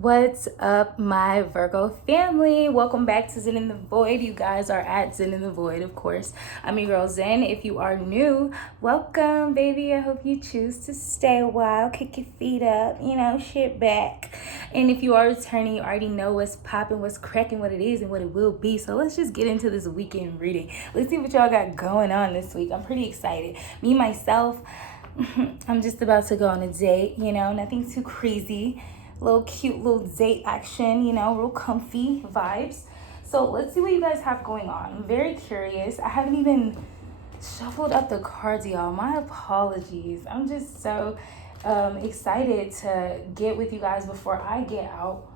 What's up, my Virgo family? Welcome back to Zen in the Void. You guys are at Zen in the Void, of course. I'm your girl Zen. If you are new, welcome, baby. I hope you choose to stay a while, kick your feet up, shit back. And if you are returning, you already know what's popping, what's cracking, what it is, and what it will be. So let's just get into this weekend reading. Let's see what y'all got going on this week. I'm pretty excited. Me, myself, I'm just about to go on a date, nothing too crazy. Little cute little date action, real comfy vibes. So let's see what you guys have going on. I'm very curious. I haven't even shuffled up the cards, y'all. My apologies. I'm just so excited to get with you guys before I get out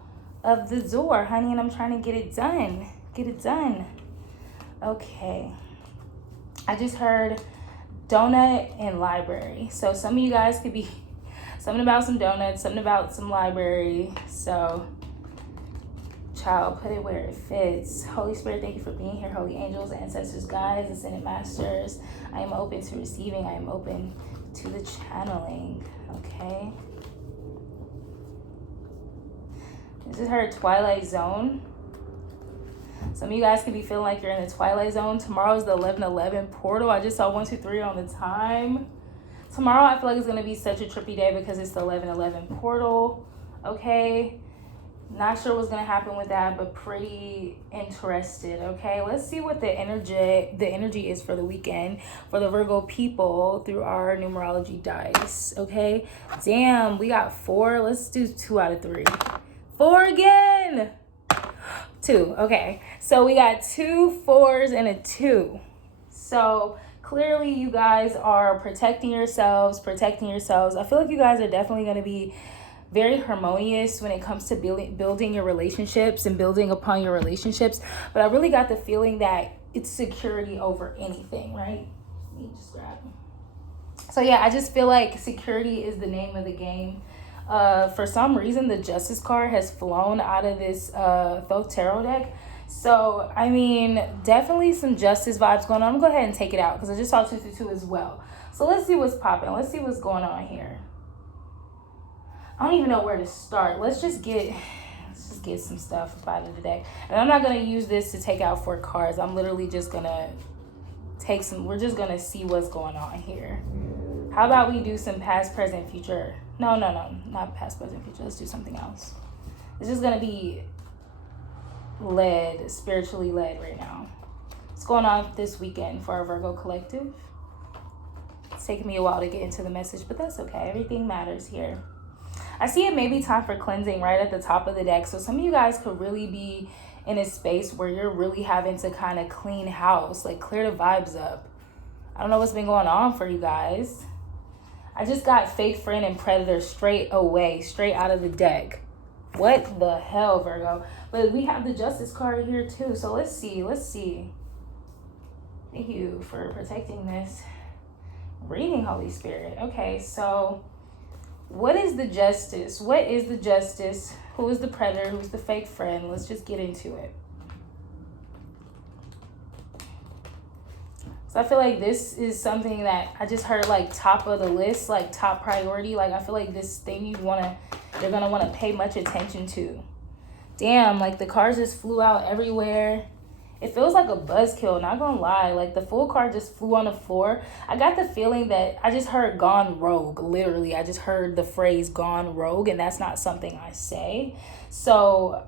of the door, honey, and I'm trying to get it done. Okay. I just heard donut and library. So some of you guys could be something about some donuts, something about some library. So, child, put it where it fits. Holy Spirit, thank you for being here. Holy angels, ancestors, guides, ascended masters. I am open to receiving. I am open to the channeling. Okay. This is her Twilight Zone. Some of you guys could be feeling like you're in the Twilight Zone. Tomorrow is the 11/11 portal. I just saw 1, 2, 3 on the time. Tomorrow, I feel like it's going to be such a trippy day because it's the 11/11 portal, okay? Not sure what's going to happen with that, but pretty interested, okay? Let's see what the energy is for the weekend for the Virgo people through our numerology dice, okay? Damn, we got 4. Let's do 2 out of 3. 4 again! 2, okay. So we got 2 4s and a 2. So clearly you guys are protecting yourselves. I feel like you guys are definitely going to be very harmonious when it comes to building your relationships and building upon your relationships. But I really got the feeling that it's security over anything, right? Let me just grab them. So yeah, I just feel like security is the name of the game. For some reason, the Justice card has flown out of this Thoth Tarot deck. So, I mean, definitely some justice vibes going on. I'm going to go ahead and take it out because I just saw 222 as well. So let's see what's popping. Let's see what's going on here. I don't even know where to start. Let's just get some stuff out of the deck. And I'm not going to use this to take out 4 cards. I'm literally just going to we're just going to see what's going on here. How about we do some past, present, future? No, not past, present, future. Let's do something else. It's just going to be spiritually led right now. What's going on this weekend for our Virgo collective? It's taking me a while to get into the message, but that's okay. Everything matters here. I see it may be time for cleansing right at the top of the deck. So some of you guys could really be in a space where you're really having to kind of clean house, like clear the vibes up. I don't know what's been going on for you guys. I just got fake friend and predator straight out of the deck. What the hell, Virgo? But we have the Justice card here too. So let's see. Thank you for protecting this reading, Holy Spirit. Okay, so what is the Justice? What is the Justice? Who is the predator? Who's the fake friend? Let's just get into it. So I feel like this is something that I just heard like top of the list, like top priority. Like I feel like this thing they're gonna want to pay much attention to. Damn, like the cards just flew out everywhere. It feels like a buzzkill, not gonna lie. Like the full card just flew on the floor. I got the feeling that I just heard gone rogue. Literally, I just heard the phrase gone rogue, and that's not something I say. So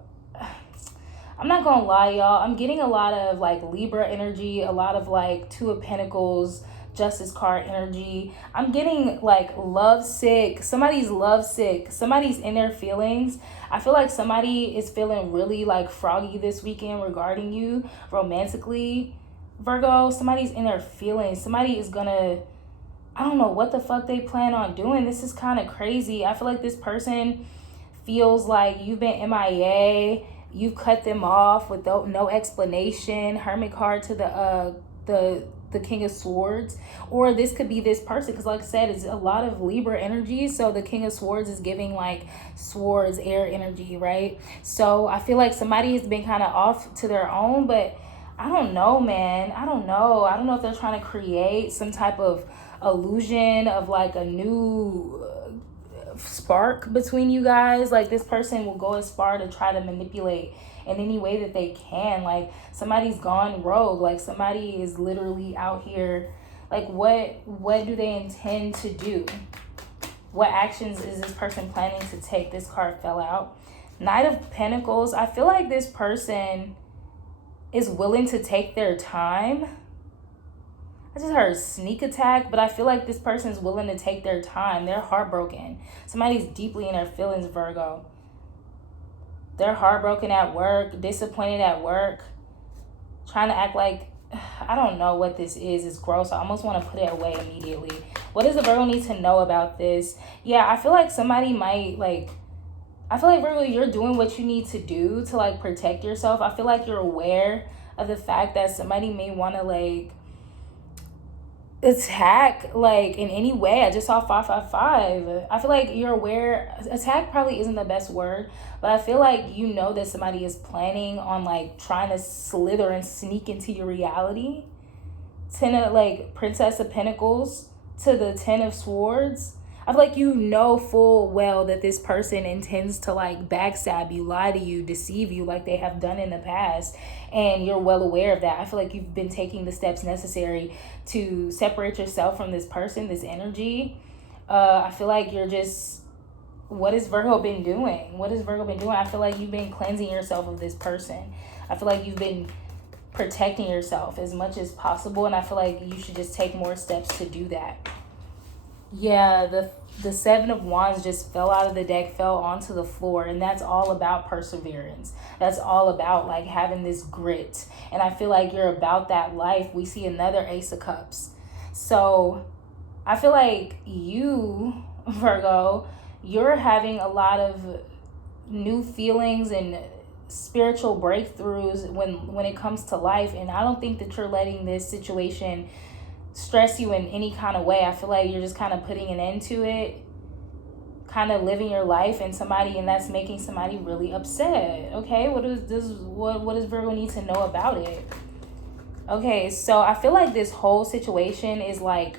I'm not gonna lie, y'all. I'm getting a lot of like Libra energy, a lot of like 2 of Pentacles, Justice card energy. I'm getting like lovesick. Somebody's lovesick. Somebody's in their feelings. I feel like somebody is feeling really like froggy this weekend regarding you romantically, Virgo. Somebody's in their feelings. Somebody is gonna, I don't know what the fuck they plan on doing. This is kind of crazy. I feel like this person feels like you've been MIA. You've cut them off with no explanation. Hermit card to the King of Swords. Or this could be this person, because like I said, it's a lot of Libra energy. So the King of Swords is giving like swords, air energy, right? So I feel like somebody has been kind of off to their own, but I don't know, man. I don't know if they're trying to create some type of illusion of like a new spark between you guys. Like, this person will go as far to try to manipulate in any way that they can. Like, somebody's gone rogue. Like, somebody is literally out here. Like, what do they intend to do? What actions is this person planning to take? This card fell out. Knight of Pentacles. I feel like this person is willing to take their time. I just heard sneak attack, but I feel like this person is willing to take their time. They're heartbroken. Somebody's deeply in their feelings, Virgo. They're heartbroken at work, disappointed at work, trying to act like, I don't know what this is. It's gross. I almost want to put it away immediately. What does the Virgo need to know about this? Yeah, I feel like somebody might, like, I feel like, Virgo, you're doing what you need to do to, like, protect yourself. I feel like you're aware of the fact that somebody may want to, like, attack, like, in any way. I just saw 555. I feel like you're aware. Attack probably isn't the best word, but I feel like you know that somebody is planning on, like, trying to slither and sneak into your reality. Princess of Pentacles to the Ten of Swords. I feel like you know full well that this person intends to, like, backstab you, lie to you, deceive you like they have done in the past. And you're well aware of that. I feel like you've been taking the steps necessary to separate yourself from this person, this energy. I feel like you're just... What has Virgo been doing? What has Virgo been doing? I feel like you've been cleansing yourself of this person. I feel like you've been protecting yourself as much as possible. And I feel like you should just take more steps to do that. Yeah, the Seven of Wands just fell out of the deck, fell onto the floor, and that's all about perseverance. That's all about, like, having this grit, and I feel like you're about that life. We see another Ace of Cups. So I feel like you, Virgo, you're having a lot of new feelings and spiritual breakthroughs when it comes to life, and I don't think that you're letting this situation stress you in any kind of way. I feel like you're just kind of putting an end to it, kind of living your life, and that's making somebody really upset. Okay, what does Virgo need to know about it? Okay, so I feel like this whole situation is like,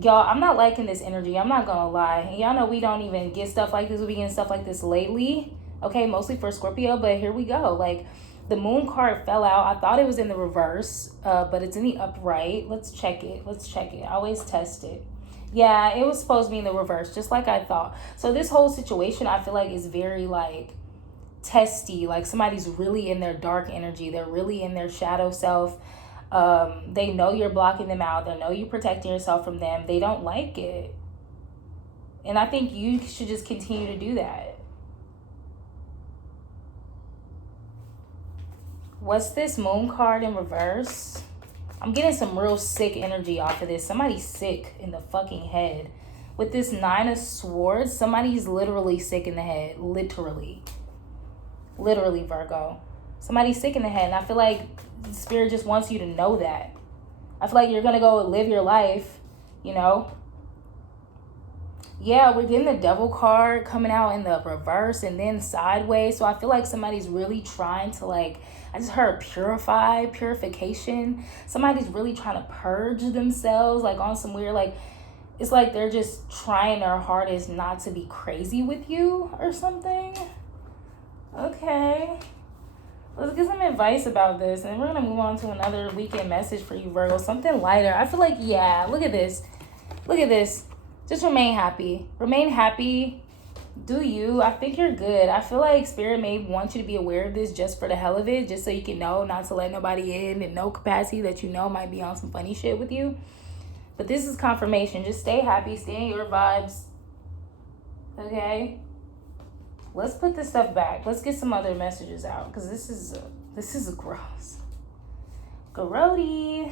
y'all, I'm not liking this energy. I'm not gonna lie. Y'all know we don't even get stuff like this. We've been getting stuff like this lately. Okay, mostly for Scorpio, but here we go. Like, the Moon card fell out. I thought it was in the reverse, but it's in the upright. Let's check it. I always test it. Yeah, it was supposed to be in the reverse, just like I thought. So this whole situation, I feel like, is very, like, testy. Like, somebody's really in their dark energy. They're really in their shadow self. They know you're blocking them out. They know you're protecting yourself from them. They don't like it. And I think you should just continue to do that. What's this Moon card in reverse? I'm getting some real sick energy off of this. Somebody's sick in the fucking head. With this Nine of Swords, somebody's literally sick in the head. Literally, Virgo. Somebody's sick in the head. And I feel like Spirit just wants you to know that. I feel like you're going to go live your life, you know. Yeah, we're getting the Devil card coming out in the reverse and then sideways. So I feel like somebody's really trying to, like, I just heard purification. Somebody's really trying to purge themselves, like, on some weird, like, it's like they're just trying their hardest not to be crazy with you or something. Okay. Let's get some advice about this. And we're going to move on to another weekend message for you, Virgo. Something lighter. I feel like, yeah, look at this. Just remain happy. Do you. I think you're good. I feel like Spirit may want you to be aware of this just for the hell of it, just so you can know not to let nobody in no capacity that you know might be on some funny shit with you. But this is confirmation. Just stay happy. Stay in your vibes. Okay? Let's put this stuff back. Let's get some other messages out, because this is gross. Grody.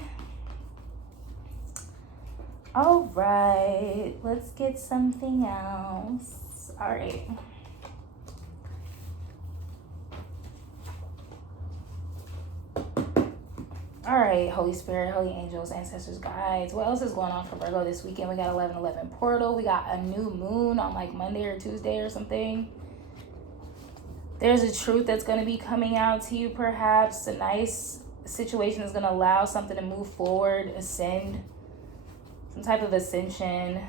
All right. Let's get something else. All right. All right, Holy Spirit, Holy Angels, Ancestors, Guides. What else is going on for Virgo this weekend? We got 11/11 portal. We got a new moon on, like, Monday or Tuesday or something. There's a truth that's going to be coming out to you, perhaps. A nice situation is going to allow something to move forward, ascend. Some type of ascension.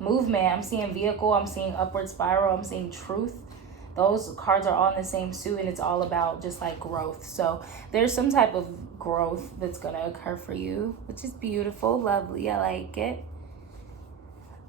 movement. I'm seeing vehicle. I'm seeing upward spiral. I'm seeing truth. Those cards are all in the same suit, and it's all about just like growth. So there's some type of growth that's going to occur for you, which is beautiful, lovely. I like it.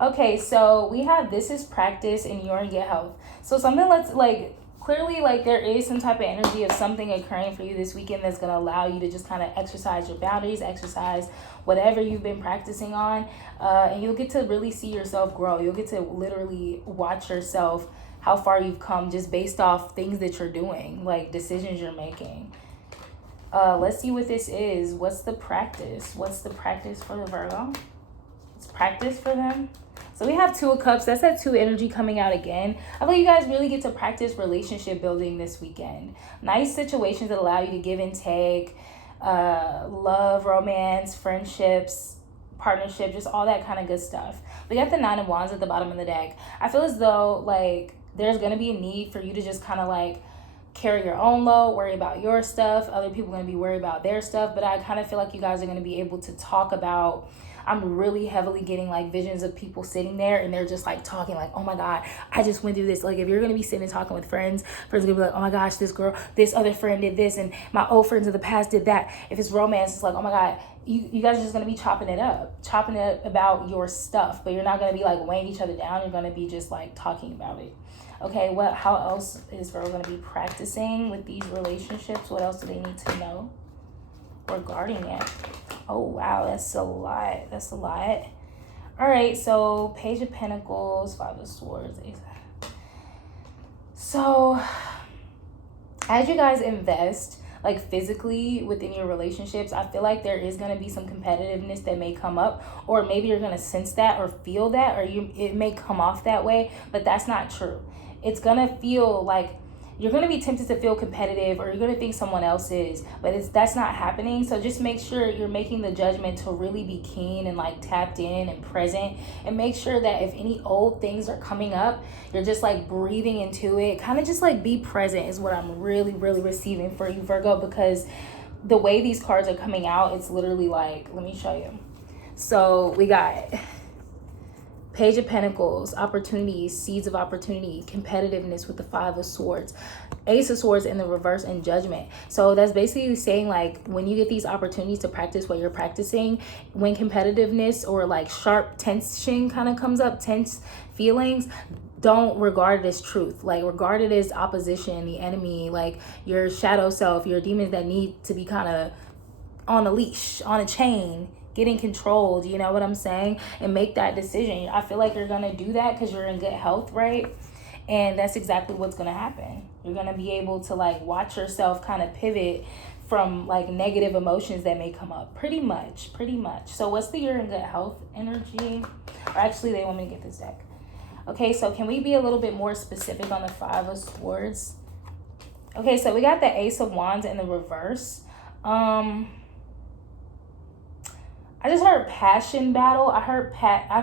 Okay, so we have this is practice and you're in good health. So something let's like clearly like there is some type of energy of something occurring for you this weekend that's going to allow you to just kind of exercise your boundaries, exercise whatever you've been practicing on, and you'll get to really see yourself grow. You'll get to literally watch yourself, how far you've come just based off things that you're doing, like decisions you're making. Let's see what this is. What's the practice? What's the practice for the Virgo? It's practice for them. So we have 2 of Cups. That's that 2 energy coming out again. I feel you guys really get to practice relationship building this weekend. Nice situations that allow you to give and take, love, romance, friendships, partnership, just all that kind of good stuff. We got the 9 of Wands at the bottom of the deck. I feel as though like there's going to be a need for you to just kind of like carry your own load, worry about your stuff. Other people are going to be worried about their stuff. But I kind of feel like you guys are going to be able to talk about, I'm really heavily getting like visions of people sitting there and they're just like talking like, oh my God, I just went through this. Like if you're going to be sitting and talking with friends are going to be like, oh my gosh, this girl, this other friend did this and my old friends of the past did that. If it's romance, it's like, oh my God, you guys are just going to be chopping it up about your stuff, but you're not going to be like weighing each other down. You're going to be just like talking about it. Okay, how else is Virgo going to be practicing with these relationships? What else do they need to know regarding it? Oh, wow, that's a lot. That's a lot. All right, so Page of Pentacles, 5 of Swords. So as you guys invest, like physically within your relationships, I feel like there is going to be some competitiveness that may come up, or maybe you're going to sense that or feel that, or it may come off that way, but that's not true. It's going to feel like you're going to be tempted to feel competitive, or you're going to think someone else is, but that's not happening. So just make sure you're making the judgment to really be keen and like tapped in and present, and make sure that if any old things are coming up, you're just like breathing into it. Kind of just like be present is what I'm really, really receiving for you, Virgo, because the way these cards are coming out, it's literally like, let me show you. So we got Page of Pentacles, opportunities, seeds of opportunity, competitiveness with the 5 of Swords, Ace of Swords in the reverse, and Judgment. So that's basically saying like when you get these opportunities to practice what you're practicing, when competitiveness or like sharp tension kind of comes up, tense feelings, don't regard it as truth. Like regard it as opposition, the enemy, like your shadow self, your demons that need to be kind of on a leash, on a chain, getting controlled, you know what I'm saying? And make that decision. I feel like you're going to do that because you're in good health, right? And that's exactly what's going to happen. You're going to be able to like watch yourself kind of pivot from like negative emotions that may come up. Pretty much. So what's the you're in good health energy? Or actually, they want me to get this deck. Okay, so can we be a little bit more specific on the 5 of Swords? Okay, so we got the Ace of Wands in the reverse. I just heard passion battle. I've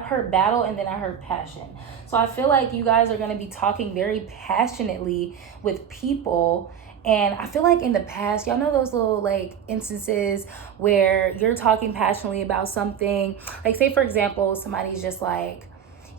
heard battle, and then I heard passion. So I feel like you guys are going to be talking very passionately with people. And I feel like in the past, y'all know those little like instances where you're talking passionately about something. Like say, for example, somebody's just like,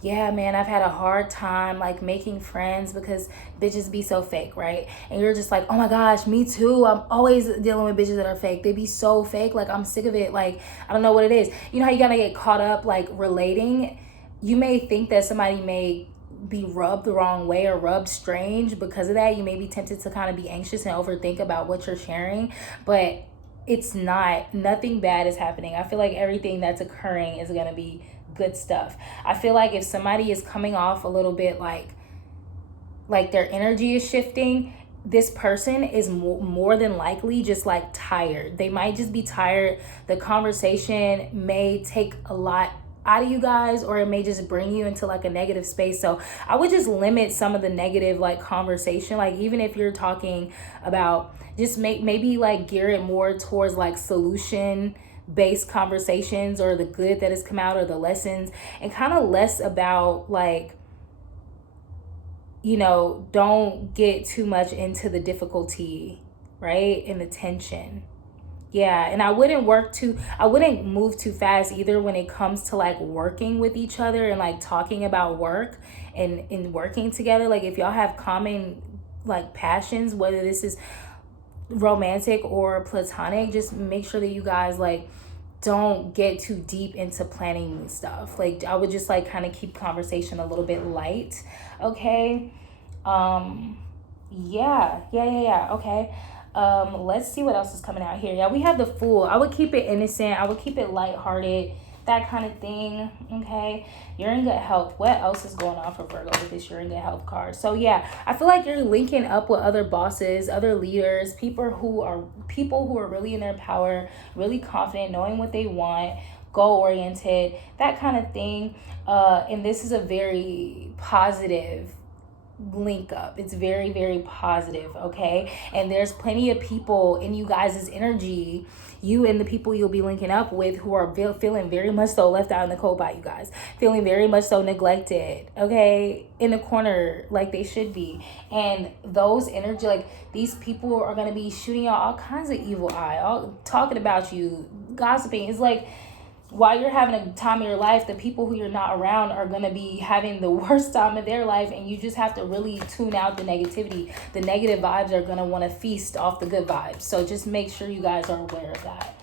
yeah, man, I've had a hard time like making friends because bitches be so fake, right? And you're just like, oh my gosh, me too. I'm always dealing with bitches that are fake. They be so fake. Like I'm sick of it. Like, I don't know what it is. You know how you gotta get caught up like relating? You may think that somebody may be rubbed the wrong way or rubbed strange because of that. You may be tempted to kind of be anxious and overthink about what you're sharing, but it's not. Nothing bad is happening. I feel like everything that's occurring is gonna be good stuff. I feel like if somebody is coming off a little bit like their energy is shifting, this person is more than likely just like tired. They might just be tired. The conversation may take a lot out of you guys, or it may just bring you into like a negative space. So I would just limit some of the negative like conversation. Like even if you're talking about, just maybe like gear it more towards like solution based conversations, or the good that has come out, or the lessons, and kind of less about like, you know, don't get too much into the difficulty, right? And the tension. Yeah, and I wouldn't move too fast either when it comes to like working with each other and like talking about work and working together. Like if y'all have common like passions, whether this is romantic or platonic, just make sure that you guys like don't get too deep into planning stuff. Like I would just like kind of keep conversation a little bit light. Okay. Yeah. Okay. Let's see what else is coming out here. Yeah, we have the Fool. I would keep it innocent. I would keep it lighthearted, that kind of thing. Okay. You're in good health. What else is going on for Virgo with this you're in good health card? So yeah, I feel like you're linking up with other bosses, other leaders, people who are really in their power, really confident, knowing what they want, goal oriented, that kind of thing. And this is a very positive link up. It's very, very positive. Okay. And there's plenty of people in you guys' energy, you and the people you'll be linking up with, who are feeling very much so left out in the cold by you guys, feeling very much so neglected, okay, in the corner like they should be. And those energy, like these people are going to be shooting out all kinds of evil eye, all talking about you, gossiping. It's like, while you're having a time of your life, the people who you're not around are going to be having the worst time of their life, and you just have to really tune out the negativity. The negative vibes are going to want to feast off the good vibes. So just make sure you guys are aware of that.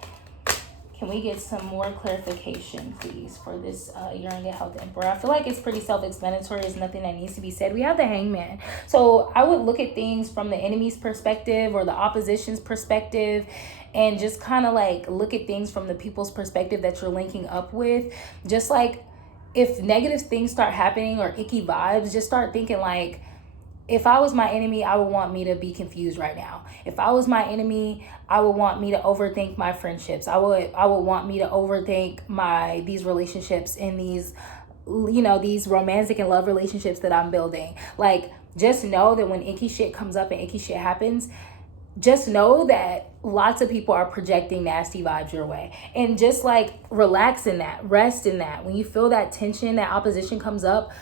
Can we get some more clarification, please, for this Uranus Health Emperor? I feel like it's pretty self-explanatory. There's nothing that needs to be said. We have the Hangman. So I would look at things from the enemy's perspective or the opposition's perspective, and just kind of like look at things from the people's perspective that you're linking up with. Just like if negative things start happening or icky vibes, just start thinking like, if I was my enemy, I would want me to be confused right now. If I was my enemy, I would want me to overthink my friendships. I would want me to overthink these relationships and these romantic and love relationships that I'm building. Like, just know that when icky shit comes up and icky shit happens, just know that lots of people are projecting nasty vibes your way. And just like relax in that, rest in that. When you feel that tension, that opposition comes up,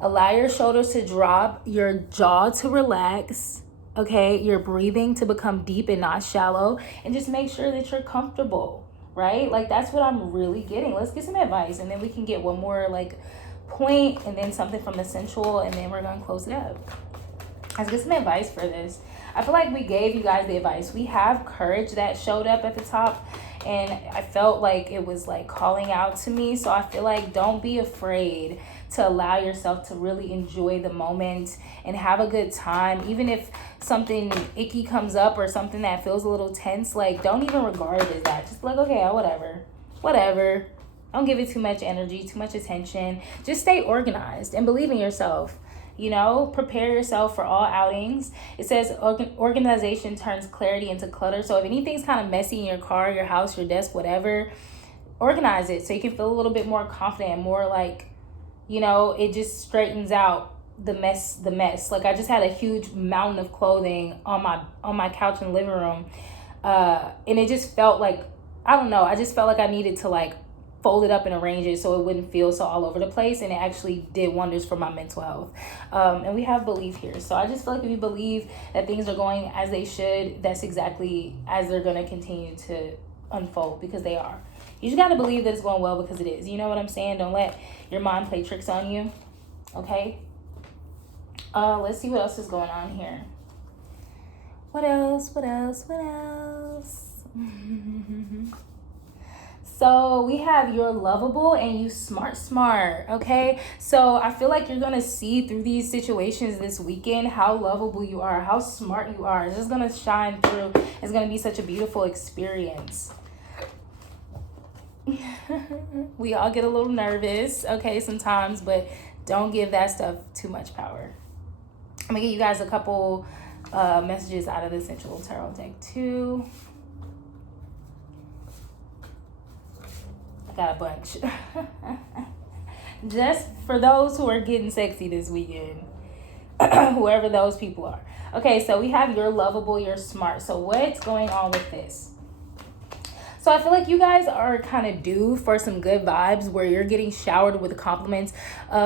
allow your shoulders to drop, your jaw to relax, okay? Your breathing to become deep and not shallow. And just make sure that you're comfortable, right? Like, that's what I'm really getting. Let's get some advice, and then we can get one more like point, and then something from the sensual, and then we're gonna close it up. Let's get some advice for this. I feel like we gave you guys the advice. We have courage that showed up at the top, and I felt like it was like calling out to me. So I feel like don't be afraid to allow yourself to really enjoy the moment and have a good time. Even if something icky comes up or something that feels a little tense, like don't even regard it as that. Just like, okay, whatever. Don't give it too much energy, too much attention. Just stay organized and believe in yourself. You know, prepare yourself for all outings. It says organization turns clarity into clutter. So if anything's kind of messy in your car, your house, your desk, whatever, organize it so you can feel a little bit more confident, more like, you know, it just straightens out the mess. Like I just had a huge mountain of clothing on my couch in the living room. And it just felt like, I don't know, I just felt like I needed to like fold it up and arrange it so it wouldn't feel so all over the place, and it actually did wonders for my mental health. And we have belief here, so I just feel like if you believe that things are going as they should, that's exactly as they're going to continue to unfold, because they are. You just got to believe that it's going well, because it is. You know what I'm saying? Don't let your mind play tricks on you. Okay. Let's see what else is going on here. What else? So we have you're lovable and you smart, okay? So I feel like you're going to see through these situations this weekend how lovable you are, how smart you are. It's just going to shine through. It's going to be such a beautiful experience. We all get a little nervous, okay, sometimes, but don't give that stuff too much power. I'm going to give you guys a couple messages out of the Sensual Tarot deck too. Got a bunch. Just for those who are getting sexy this weekend. Whoever those people are. Okay, so we have you're lovable, you're smart. So what's going on with this? So So I feel like you guys are kind of due for some good vibes where you're getting showered with compliments.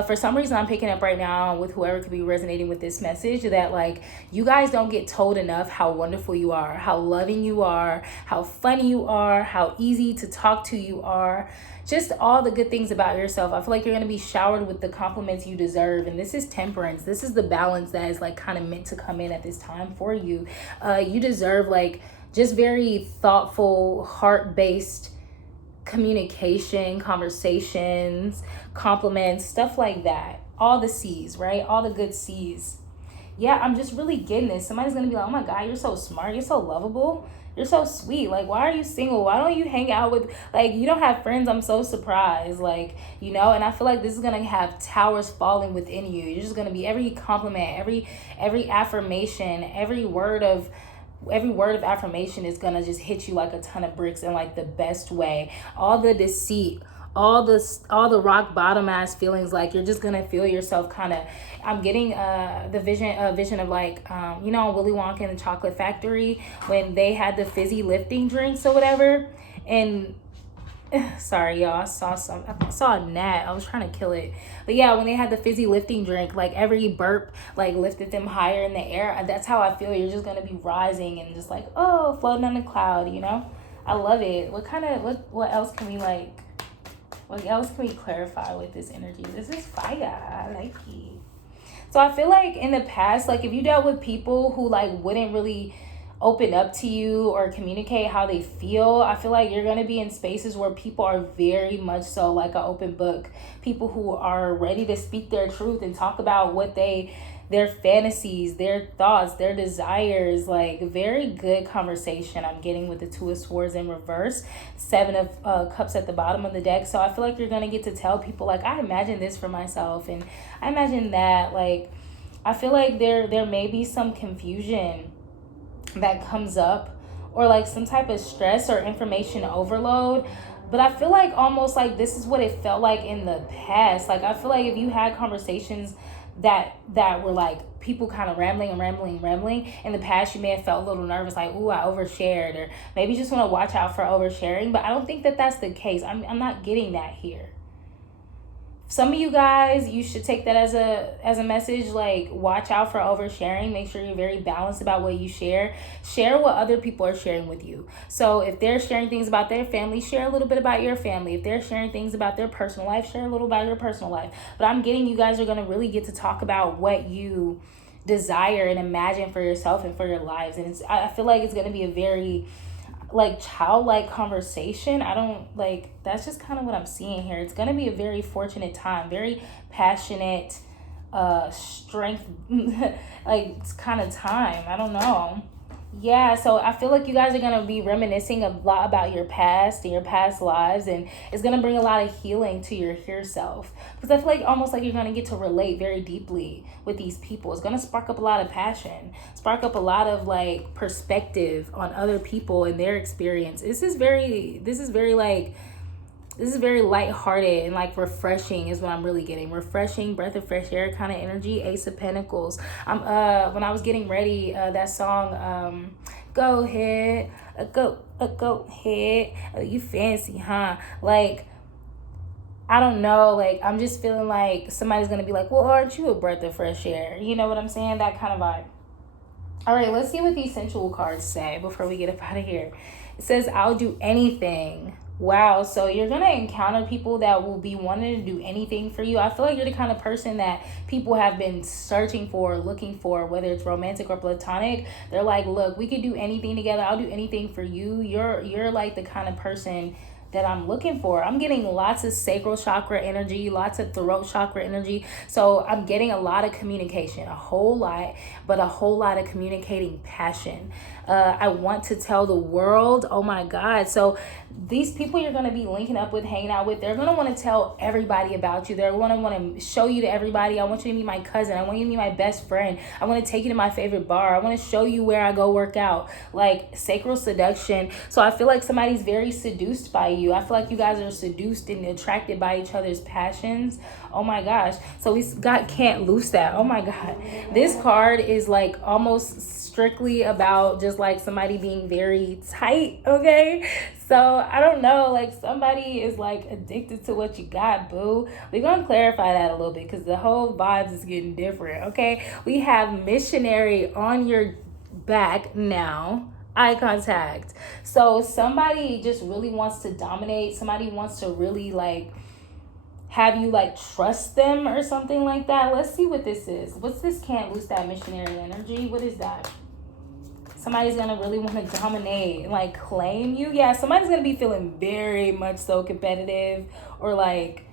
For some reason, I'm picking up right now with whoever could be resonating with this message that like you guys don't get told enough how wonderful you are, how loving you are, how funny you are, how easy to talk to you are. Just all the good things about yourself. I feel like you're going to be showered with the compliments you deserve. And this is temperance. This is the balance that is like kind of meant to come in at this time for you. You deserve like just very thoughtful, heart-based communication, conversations, compliments, stuff like that. All the C's, right? All the good C's. Yeah, I'm just really getting this. Somebody's going to be like, oh my God, you're so smart. You're so lovable. You're so sweet. Like, why are you single? Why don't you hang out with, like, you don't have friends? I'm so surprised. Like, you know, and I feel like this is going to have towers falling within you. You're just going to be every compliment, every affirmation, every word of affirmation is gonna just hit you like a ton of bricks in like the best way. All the deceit, all the rock bottom ass feelings, like you're just gonna feel yourself kind of. I'm getting the vision of like you know, Willy Wonka and the Chocolate Factory when they had the fizzy lifting drinks or whatever. And sorry y'all, I saw a gnat. I was trying to kill it. But yeah, when they had the fizzy lifting drink, like every burp like lifted them higher in the air. That's how I feel. You're just gonna be rising and just like, oh, floating on a cloud, you know? I love it. What else can we like, what else can we clarify with this energy? This is fire. I like it. So I feel like in the past, like if you dealt with people who like wouldn't really open up to you or communicate how they feel, I feel like you're going to be in spaces where people are very much so like an open book. People who are ready to speak their truth and talk about what their fantasies, their thoughts, their desires. Like very good conversation I'm getting with the Two of Swords in reverse, Seven of Cups at the bottom of the deck. So I feel like you're going to get to tell people like, I imagine this for myself and I imagine that. Like I feel like there may be some confusion that comes up or like some type of stress or information overload. But I feel like almost like this is what it felt like in the past. Like I feel like if you had conversations that were like people kind of rambling in the past, you may have felt a little nervous, like, ooh, I overshared, or maybe you just want to watch out for oversharing. But I don't think that that's the case. I'm not getting that here. Some of you guys, you should take that as a message, like watch out for oversharing. Make sure you're very balanced about what you share. Share what other people are sharing with you. So if they're sharing things about their family, share a little bit about your family. If they're sharing things about their personal life, share a little about your personal life. But I'm getting you guys are going to really get to talk about what you desire and imagine for yourself and for your lives. And I feel like it's going to be a very like childlike conversation. I don't like, that's just kind of what I'm seeing here. It's gonna be a very fortunate time, very passionate, strength like kind of time. I don't know. Yeah, so I feel like you guys are going to be reminiscing a lot about your past and your past lives, and it's going to bring a lot of healing to your here self, because I feel like almost like you're going to get to relate very deeply with these people. It's going to spark up a lot of passion, spark up a lot of like perspective on other people and their experience. This is very lighthearted and like refreshing is what I'm really getting. Refreshing, breath of fresh air kind of energy. Ace of Pentacles. When I was getting ready, that song, go ahead, go ahead. Oh, you fancy, huh? Like, I don't know. Like, I'm just feeling like somebody's going to be like, well, aren't you a breath of fresh air? You know what I'm saying? That kind of vibe. All right, let's see what these sensual cards say before we get up out of here. It says, I'll do anything. Wow, so you're going to encounter people that will be wanting to do anything for you. I feel like you're the kind of person that people have been searching for, looking for, whether it's romantic or platonic. They're like, look, we could do anything together. I'll do anything for you. You're like the kind of person that I'm looking for. I'm getting lots of sacral chakra energy, lots of throat chakra energy. So I'm getting a lot of communication, a whole lot, but a whole lot of communicating passion. I want to tell the world, oh my God. So these people you're going to be linking up with, hanging out with, they're going to want to tell everybody about you. They're going to want to show you to everybody. I want you to meet my cousin. I want you to meet my best friend. I want to take you to my favorite bar. I want to show you where I go work out. Like sacral seduction. So I feel like somebody's very seduced by you. you. I feel like you guys are seduced and attracted by each other's passions. Oh my gosh. So we got can't lose that. Oh my God. This card is like almost strictly about just like somebody being very tight, okay? So I don't know, like somebody is like addicted to what you got, boo. We're gonna clarify that a little bit because the whole vibes is getting different, okay? We have missionary on your back now. Eye contact. So somebody just really wants to dominate. Somebody wants to really like have you like trust them or something like that. Let's see what this is. What's this can't lose that missionary energy? What is that? Somebody's gonna really want to dominate and like claim you. Yeah, somebody's gonna be feeling very much so competitive, or like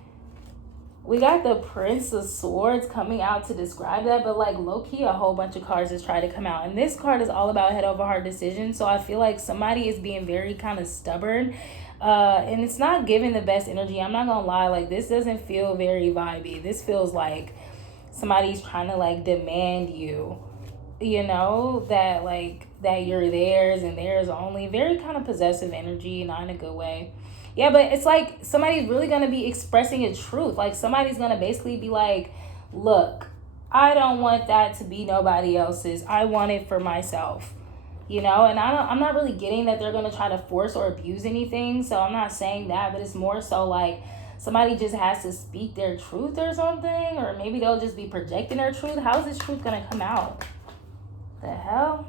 we got the Prince of Swords coming out to describe that, but like low-key a whole bunch of cards just try to come out. And this card is all about head over heart decisions. So I feel like somebody is being very kind of stubborn. And it's not giving the best energy. I'm not gonna lie, like this doesn't feel very vibey. This feels like somebody's trying to like demand you, you know, that like that you're theirs and theirs only. Very kind of possessive energy, not in a good way. Yeah, but it's like somebody's really going to be expressing a truth. Like somebody's going to basically be like, look, I don't want that to be nobody else's. I want it for myself, you know? And I'm not really getting that they're going to try to force or abuse anything. So I'm not saying that, but it's more so like somebody just has to speak their truth or something. Or maybe they'll just be projecting their truth. How is this truth going to come out? The hell?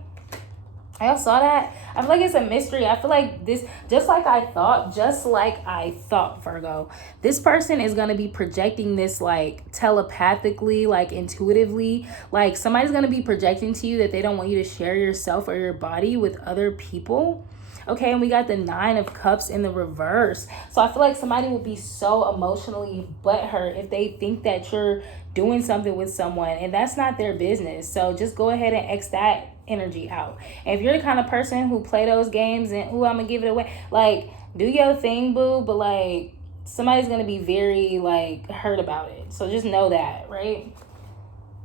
Y'all saw that? I feel like it's a mystery. I feel like this, just like I thought, Virgo, this person is going to be projecting this like telepathically, like intuitively. Like somebody's going to be projecting to you that they don't want you to share yourself or your body with other people. Okay, and we got the 9 of Cups in the reverse. So I feel like somebody will be so emotionally butthurt if they think that you're doing something with someone, and that's not their business. So just go ahead and X that energy out. And if you're the kind of person who play those games and, I'm gonna give it away, like, do your thing, boo, but like somebody's gonna be very like hurt about it. So just know that, right?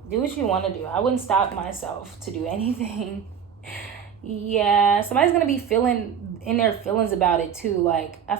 Do what you want to do. I wouldn't stop myself to do anything. Yeah, somebody's gonna be feeling in their feelings about it too. Like I